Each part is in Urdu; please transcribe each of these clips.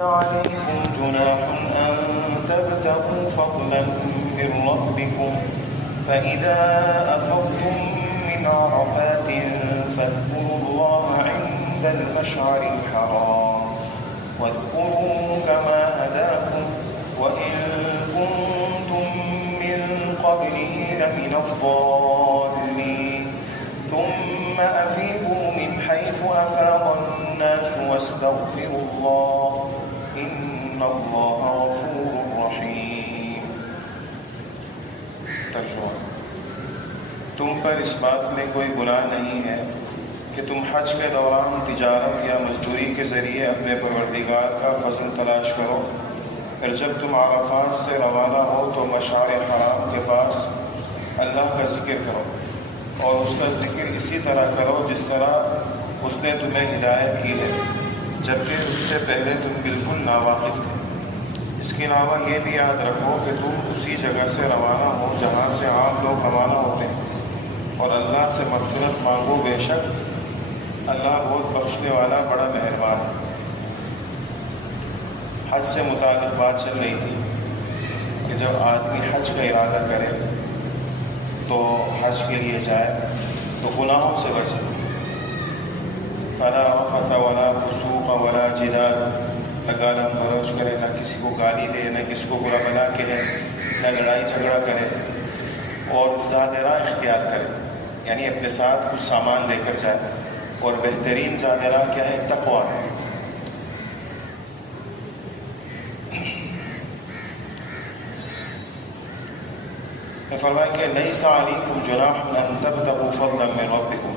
عليكم جناح أن تبتغوا فضلا من ربكم فإذا أفضتم من عرفات فاذكروا الله عند المشعر الحرام واذكروه كما هداكم وإن كنتم من قبله لمن الضالين ثم أفيضوا من حيث أفاض الناس واستغفروا الله إن اللہ غفور رحیم۔ ترجمہ: تم پر اس بات میں کوئی گناہ نہیں ہے کہ تم حج کے دوران تجارت یا مزدوری کے ذریعے اپنے پروردگار کا فضل تلاش کرو، پھر جب تم عرفات سے روانہ ہو تو مشعر حرام کے پاس اللہ کا ذکر کرو اور اس کا ذکر اسی طرح کرو جس طرح اس نے تمہیں ہدایت کی ہے، جبکہ اس سے پہلے تم بالکل ناواقف تھے۔ اس کے علاوہ یہ بھی یاد رکھو کہ تم اسی جگہ سے روانہ ہو جہاں سے عام لوگ روانہ ہوتے ہیں، اور اللہ سے مغفرت مانگو، بے شک اللہ بہت بخشنے والا بڑا مہربان ہے۔ حج سے متعلق بات چل رہی تھی کہ جب آدمی حج کا ارادہ کرے تو حج کے لیے جائے تو گناہوں سے بچے، فلا رفث ولا فسوق ولا جدال، نہ گالم گلوچ کرے، نہ کسی کو گالی دے، نہ کسی کو برا بنا کہے، نہ لڑائی جھگڑا کرے، اور زادرہ اختیار کرے، یعنی اپنے ساتھ کچھ سامان لے کر جائے، اور بہترین زادرہ کیا ہے؟ تقویٰ۔ فرمایا کہ لیس علیکم جناح ان تبتغوا فضلا من ربکم،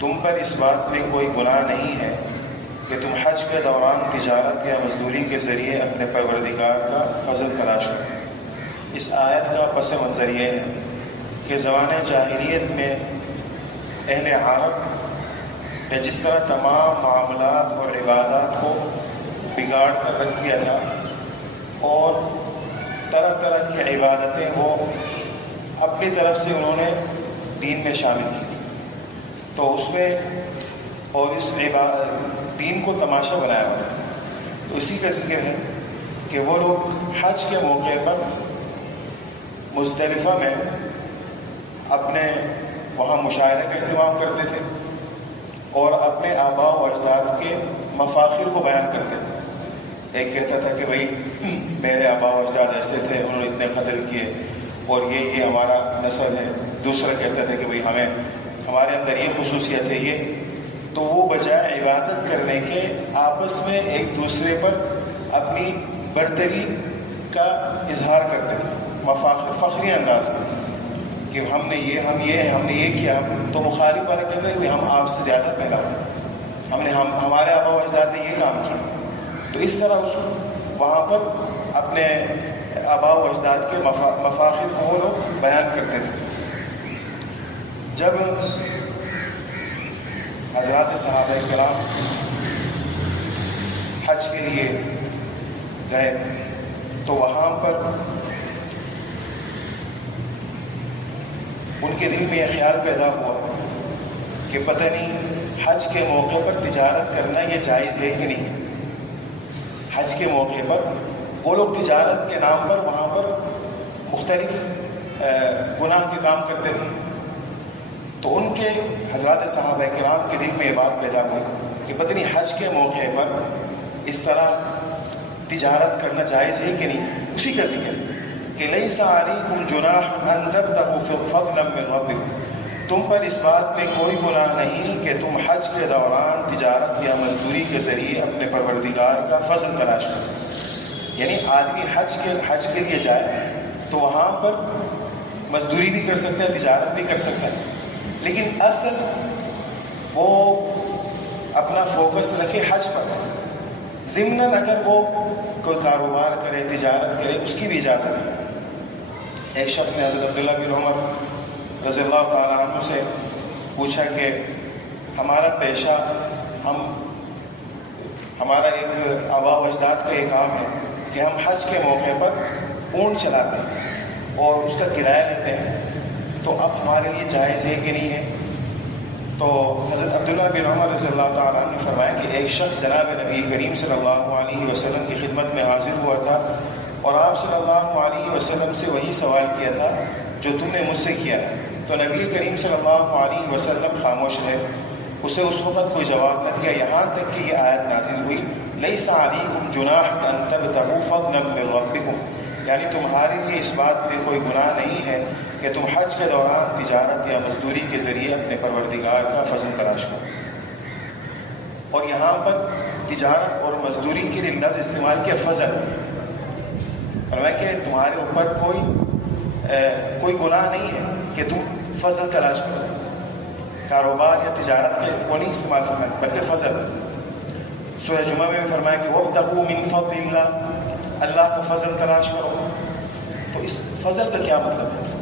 تم پر اس بات میں کوئی گناہ نہیں ہے کہ تم حج کے دوران تجارت یا مزدوری کے ذریعے اپنے پروردگار کا فضل تلاش کرو۔ اس آیت کا پس منظر یہ ہے کہ زمانہ جاہلیت میں اہل عرب نے جس طرح تمام معاملات اور عبادات کو بگاڑ کر رکھ دیا تھا اور طرح طرح کی عبادتیں وہ اپنی طرف سے انہوں نے دین میں شامل کی تھی، تو اس میں اور اس دین کو تماشا بنایا ہوا تھا۔ تو اسی کا ذکر ہے کہ وہ لوگ حج کے موقع پر مزدلفہ میں اپنے وہاں مشاعرے کا اہتمام کرتے تھے اور اپنے آباء و اجداد کے مفاخر کو بیان کرتے تھے۔ ایک کہتا تھا کہ بھائی میرے آباء و اجداد ایسے تھے، انہوں نے اتنے قتل کیے اور یہ ہمارا نسل ہے۔ دوسرا کہتا تھا کہ بھائی ہمارے اندر یہ خصوصیت ہے یہ۔ تو وہ بجائے عبادت کرنے کے آپس میں ایک دوسرے پر اپنی برتری کا اظہار کرتے تھے، فخری انداز میں، کہ ہم نے یہ کیا، تو مخالف والے کہتے ہیں کہ ہم آپ سے زیادہ پہلا ہوں، ہمارے آباء و اجداد نے یہ کام کیا۔ تو اس طرح وہاں پر اپنے آباء و اجداد کے مفاخر کو وہ لوگ بیان کرتے تھے۔ جب حضرات صحابہ کرام حج کے لیے گئے تو وہاں پر ان کے دل میں یہ خیال پیدا ہوا کہ پتہ نہیں حج کے موقع پر تجارت کرنا یہ جائز ہے کہ نہیں۔ حج کے موقع پر وہ لوگ تجارت کے نام پر وہاں پر مختلف گناہ کے کام کرتے تھے، تو ان کے حضرات صحابہ کرام کے دل میں یہ بات پیدا ہوئی کہ پتہ نہیں حج کے موقع پر اس طرح تجارت کرنا جائز ہے کہ نہیں۔ اسی کا ذکر کہ لیس علیکم جناح ان تبتغوا فضلا من ربکم، تم پر اس بات میں کوئی گناہ نہیں کہ تم حج کے دوران تجارت یا مزدوری کے ذریعے اپنے پروردگار کا فضل تلاش کرو۔ یعنی آدمی حج کے لیے جائے تو وہاں پر مزدوری بھی کر سکتا ہے، تجارت بھی کر سکتا ہے، لیکن اصل وہ اپنا فوکس رکھے حج پر۔ ضمناً اگر وہ کوئی کاروبار کرے، تجارت کرے، اس کی بھی اجازت ہے۔ ایک شخص نے حضرت عبداللہ بن عمر رضی اللہ تعالیٰ عنہ سے پوچھا کہ ہمارا پیشہ، ہمارا ایک آباء و اجداد کا یہ کام ہے کہ ہم حج کے موقع پر اونٹ چلاتے ہیں اور اس کا کرایہ لیتے ہیں، تو اب ہمارے لیے جائز ہے کہ نہیں ہے؟ تو حضرت عبداللہ بن عمر رضی اللہ تعالیٰ عنہ نے فرمایا کہ ایک شخص جناب نبی کریم صلی اللہ علیہ وسلم کی خدمت میں حاضر ہوا تھا اور آپ صلی اللہ علیہ وسلم سے وہی سوال کیا تھا جو تم نے مجھ سے کیا. تو نبی کریم صلی اللہ علیہ وسلم خاموش رہے. اسے اس وقت کوئی جواب نہ دیا یہاں تک کہ یہ آیت نازل ہوئی لیس علیکم جناح ان تبتغوا فضلا من ربکم، یعنی تمہارے لیے اس بات میں کوئی گناہ نہیں ہے کہ تم حج کے دوران تجارت یا مزدوری کے ذریعے اپنے پروردگار کا فضل تلاش کرو. اور یہاں پر تجارت اور مزدوری کے لیے لفظ استعمال کیا فضل. فرمایا کہ تمہارے اوپر کوئی گناہ نہیں ہے کہ تم فضل تلاش کرو. کاروبار یا تجارت کے کو نہیں استعمال فرمایا بلکہ فضل. سورہ جمعہ میں فرمایا کہ وابتغوا من فضل اللہ، اللہ کا فضل تلاش کرو. تو اس فضل کا کیا مطلب ہے؟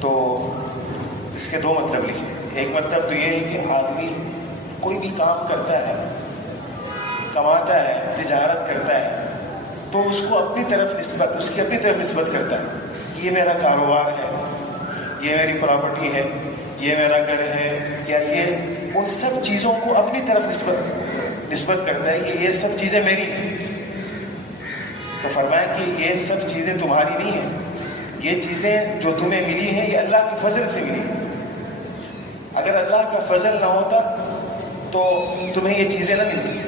تو اس کے دو مطلب لکھے. ایک مطلب تو یہ ہے کہ آدمی کوئی بھی کام کرتا ہے، کماتا ہے، تجارت کرتا ہے، تو اس کو اپنی طرف نسبت کرتا ہے. یہ میرا کاروبار ہے، یہ میری پراپرٹی ہے، یہ میرا گھر ہے، یا یہ ان سب چیزوں کو اپنی طرف نسبت کرتا ہے کہ یہ سب چیزیں میری ہیں. تو فرمایا کہ یہ سب چیزیں تمہاری نہیں ہیں، یہ چیزیں جو تمہیں ملی ہیں یہ اللہ کے فضل سے ملی ہیں. اگر اللہ کا فضل نہ ہوتا تو تمہیں یہ چیزیں نہ ملتی.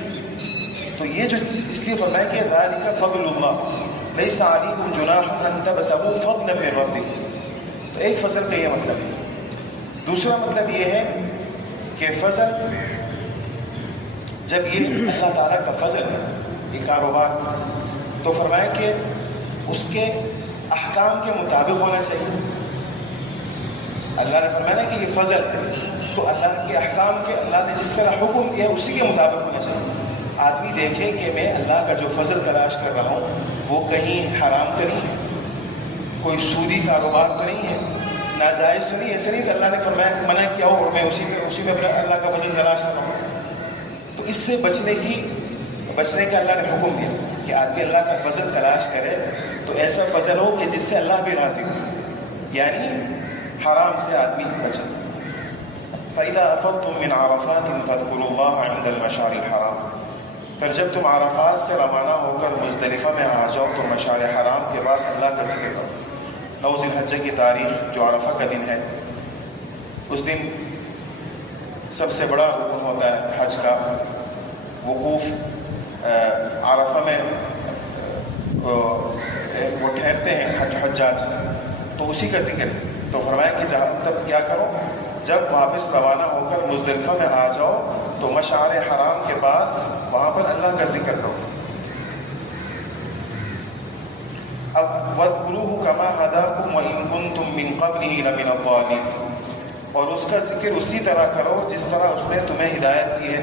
تو یہ جو اس لیے فرمایا کہ ذالک فضل اللہ لیس علیکم جناح ان تبتغوا فضلا من ربکم. تو ایک فضل کا یہ مطلب ہے. دوسرا مطلب یہ ہے کہ فضل جب یہ اللہ تعالیٰ کا فضل ہے یہ کاروبار، تو فرمایا کہ اس کے احکام کے مطابق ہونا چاہیے. اللہ نے فرمایا کہ یہ فضل ہے تو اللہ کے احکام کے اللہ نے جس طرح حکم دیا اسی کے مطابق ہونا چاہیے. آدمی دیکھے کہ میں اللہ کا جو فضل تلاش کر رہا ہوں وہ کہیں حرام تو نہیں ہے، کوئی سودی کاروبار تو نہیں ہے، ناجائز تو نہیں. ایسے نہیں کہ اللہ نے فرمایا منع کیا ہو اور میں اسی میں اپنا اللہ کا فضل تلاش کر رہا ہوں. تو اس سے بچنے کا اللہ نے حکم دیا کہ آدمی اللہ کا فضل تلاش کرے تو ایسا فضل ہو کہ جس سے اللہ بھی راضی ہو، یعنی حرام سے آدمی بچے. فَإِذَا أَفَضْتُم مِّنْ عَرَفَاتٍ فَاذْكُرُوا اللَّهَ عِندَ الْمَشْعَرِ الْحَرَامِ. پھر جب تم عرفات سے روانہ ہو کر مزدلفہ میں آ جاؤ تو مشعر حرام کے پاس اللہ کا ذکر کرو. 9 ذی الحجہ کی تاریخ جو عرفہ کا دن ہے، اس دن سب سے بڑا رکن ہوتا ہے حج کا وقوف. عرفہ میں وہ ٹھہرتے ہیں حجاج، تو اسی کا ذکر. تو فرمایا کہ جہاں تب کیا کرو، جب واپس روانہ ہو کر مزدلفہ میں آ جاؤ تو مشعر حرام کے پاس وہاں پر اللہ کا ذکر کرو. اب وَاذْكُرُوهُ كَمَا هَدَاكُمْ وَإِن كُنتُم مِّن قَبْلِهِ لَمِنَ الضَّالِّينَ. اور اس کا ذکر اسی طرح کرو جس طرح اس نے تمہیں ہدایت کی ہے،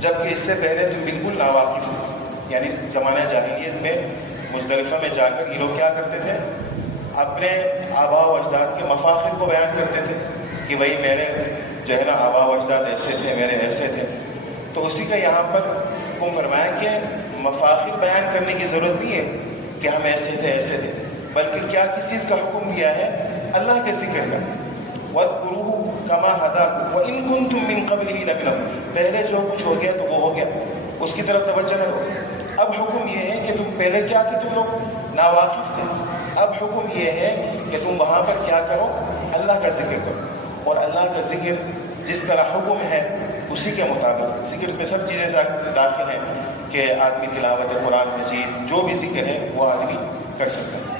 جبکہ اس سے پہلے تم بالکل ناواقف ہو. یعنی زمانہ جاہلیت میں مزدلفہ میں جا کر یہ لوگ کیا کرتے تھے، اپنے آباء و اجداد کے مفاخر کو بیان کرتے تھے کہ بھائی میرے جو ہے نا آباء و اجداد ایسے تھے، میرے ایسے تھے. تو اسی کا یہاں پر حکم فرمایا کہ مفاخر بیان کرنے کی ضرورت نہیں ہے کہ ہم ایسے تھے، بلکہ کیا کس چیز کا حکم دیا ہے، اللہ کے ذکر کا. وَاذْكُرُوهُ كَمَا هَدَاكُمْ وَإِن كُنتُم مِّن قَبْلِهِ لَمِنَ. پہلے جو کچھ ہو گیا تو وہ ہو گیا، اس کی طرف توجہ نہ دو. اب حکم یہ ہے کہ تم پہلے کیا تھے، تم لوگ ناواقف تھے. اب حکم یہ ہے کہ تم وہاں پر کیا کرو، اللہ کا ذکر کرو. اور اللہ کا ذکر جس طرح حکم ہے اسی کے مطابق. ذکر میں سب چیزیں داخل ہیں کہ آدمی تلاوت قرآن مجید جو بھی ذکر ہے وہ آدمی کر سکتا ہے.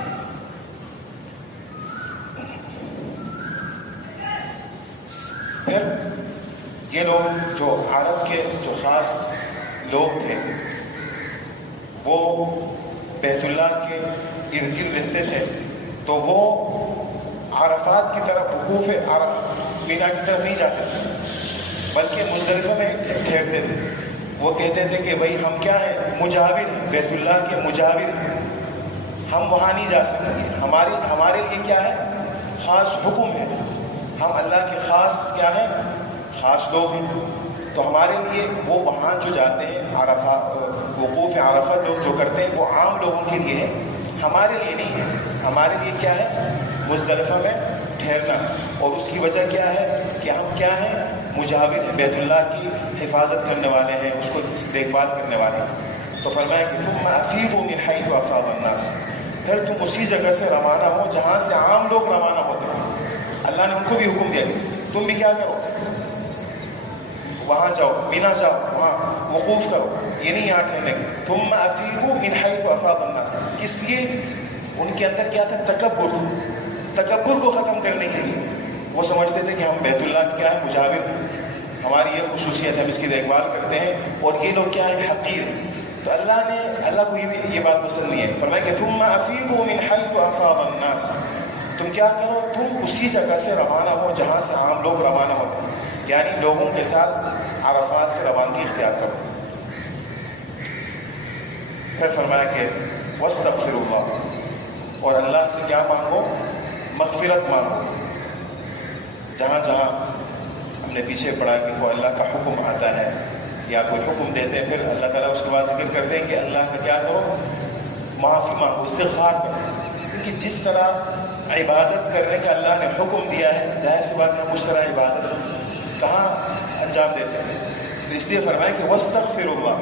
پھر یہ لوگ جو عرب کے جو خاص لوگ تھے وہ بیت اللہ کے ارد گرد رہتے تھے، تو وہ عرفات کی طرف وقوف مینا کی طرف نہیں جاتے تھے بلکہ مزدلفہ میں ٹھہرتے تھے. وہ کہتے تھے کہ بھائی ہم کیا ہیں، مجاور ہیں، بیت اللہ کے مجاور ہیں، ہم وہاں نہیں جا سکتے. ہمارے لیے کیا ہے، خاص حکم ہے، ہم اللہ کے خاص کیا ہیں، خاص لوگ ہیں. تو ہمارے لیے وہ وہاں جو جاتے ہیں وقوف عرفہ لوگ جو کرتے ہیں وہ عام لوگوں کے لیے ہے، ہمارے لیے نہیں ہے. ہمارے لیے کیا ہے، مزدلفہ میں ٹھہرنا. اور اس کی وجہ کیا ہے کہ ہم کیا ہیں، مجاور ہیں، بیت اللہ کی حفاظت کرنے والے ہیں، اس کو دیکھ بھال کرنے والے ہیں. تو فرمایا کہ ثم افیضوا من حیث افاض الناس، پھر تم اسی جگہ سے روانہ ہو جہاں سے عام لوگ روانہ ہوتے ہیں. اللہ نے ان کو بھی حکم دیا کہ تم بھی کیا کرو، وہاں جاؤ، مینا جاؤ، وہاں وقوف کرو. یہ نہیں یہاں کہنے ثم افیضوا من حیث افاض الناس. اس لیے ان کے اندر کیا تھا؟ تکبر. تکبر کو ختم کرنے کے لیے وہ سمجھتے تھے کہ ہم بیت اللہ کے کیا ہے؟ مجاور، ہماری یہ خصوصیت ہے، ہم اس کی دیکھ بھال کرتے ہیں، اور یہ لوگ کیا ہے؟ حقیر. تو اللہ کو یہ بات پسند نہیں ہے. فرمایا کہ ثم افیضوا من حیث افاض الناس، تم کیا کرو، تم اسی جگہ سے روانہ ہو جہاں سے عام لوگ روانہ ہوتے ہیں، یعنی لوگوں کے ساتھ عرفات سے روانگی اختیار کرو. پھر فرمایا کہ واستغفر اللہ، اور اللہ سے کیا مانگو؟ مغفرت مانگو. جہاں جہاں ہم نے پیچھے پڑھا کہ کوئی اللہ کا حکم آتا ہے یا کوئی حکم دیتے ہیں، پھر اللہ تعالیٰ اس کے بعد ذکر کرتے ہیں کہ اللہ کا کیا کرو؟ معافی مانگو، استغفار کرو. کیونکہ جس طرح عبادت کرنے کا اللہ نے حکم دیا ہے، ظاہر سی بات ہے ہم اس طرح عبادت کہاں انجام دے سکتے. تو اس لیے فرمایا کہ واستغفر اللہ،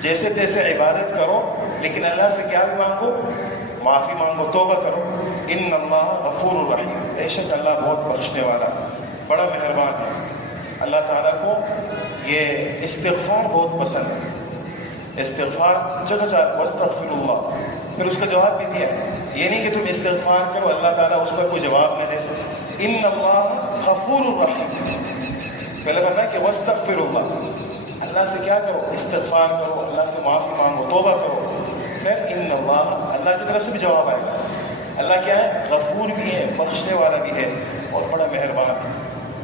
جیسے تیسے عبادت کرو، لیکن اللہ سے کیا مانگو؟ معافی مانگو، توبہ کرو. ان اللہ غفور الرحیم، بے شک اللہ بہت بخشنے والا، بڑا مہربان ہے. اللہ تعالیٰ کو یہ استغفار بہت پسند ہے. استغفار جگہ جگہ واستغفر اللہ، پھر اس کا جواب بھی دیا. یہ نہیں کہ تم استغفار کرو اللہ تعالیٰ اس پر کوئی جواب نہ دے. ان اللہ غفور الرحیم، پہلے کہنا ہے کہ واستغفر اللہ، اللہ سے کیا کرو؟ استغفار کرو، اللہ سے معافی مانگو، توبہ کرو. پھر ان اللہ کی طرف سے بھی جواب آئے گا. اللہ کیا ہے؟ غفور بھی ہے، بخشنے والا بھی ہے، اور بڑا مہربان ہے.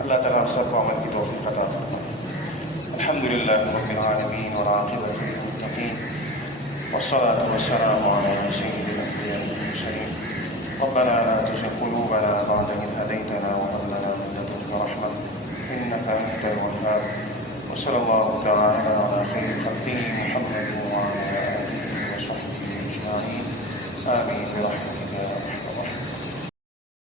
اللہ تعالیٰ ہم سب کو عمل کی توفیق عطا فرمائے. الحمدللہ رب العالمین والعاقبۃ للمتقین والصلاة والسلام علی سید الانبیاء والمرسلین. ربنا لا تزغ قلوبنا بعد إذ هديتنا وهب لنا من لدنك رحمة إنك أنت الوهاب. وصلى الله تعالى على خير خلقه محمد وعلى آله وصحبه أجمعين. آمين برحمته.